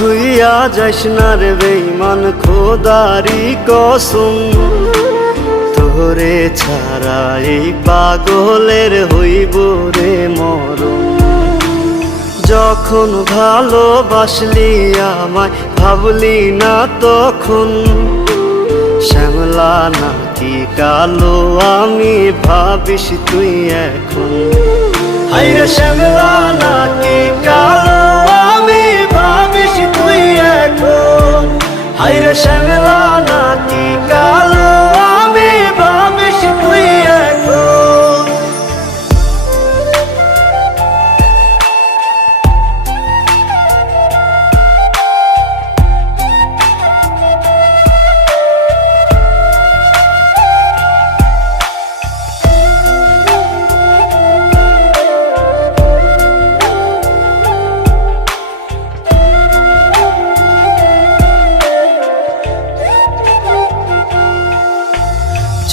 থুইয়া যাইস না রে বেঈমান, খোদারি কসম। তোরে ছাড়া এই পাগলের হইব রে মরণ। যখন ভালোবাসলি আমায় ভাবলি না তখন, শ্যামলা নাকি কালো আমি ভাবিস তুই এখন। হায়রে শ্যামলা নাকি কালো আমি ভাবিস তুই এখন। হায়রে শ্যামলা নাকি কালো আমি ভাবিস তুই এখন।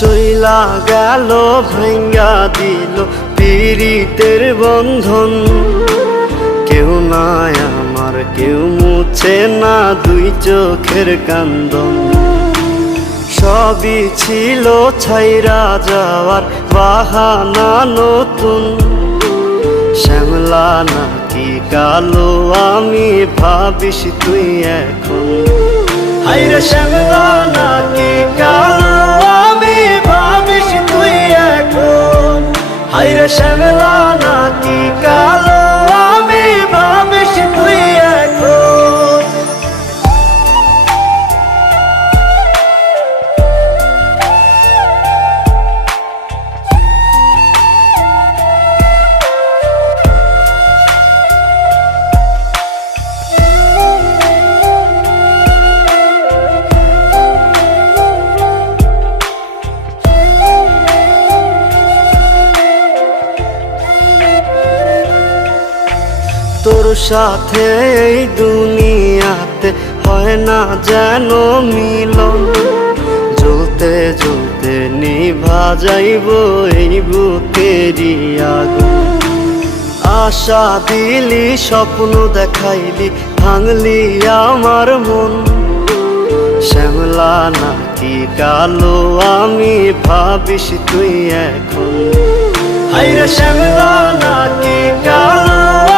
চইলা গেল ভাঙ্গা দিল পীড়িতের বন্ধন। কেউ নাই আমার, কেউ মুছে না দুই চোখের কান্দন। সবই ছিল ছাইরা যাওয়ার বাহানা নতুন। শ্যামলা নাকি কালো আমি ভাবিস তুই এখন। হায়রে শ্যামলা নাকি কালো আমি ভাবিস তুই এখন। হায়রে শ্যামলা নাকি কালো আমি ভাবিস তুই এখন। তোর সাথে এই দুনিয়াতে হয় না যেন মিলন। জ্বলতে জ্বলতে নিভা যাইব এই বুকেরই আগুন। আশা দিলি স্বপ্ন দেখাইলি ভাঙলি আমার মন। শ্যামলা নাকি কালো আমি ভাবিস তুই এখন। হায়রে শ্যামলা নাকি কালো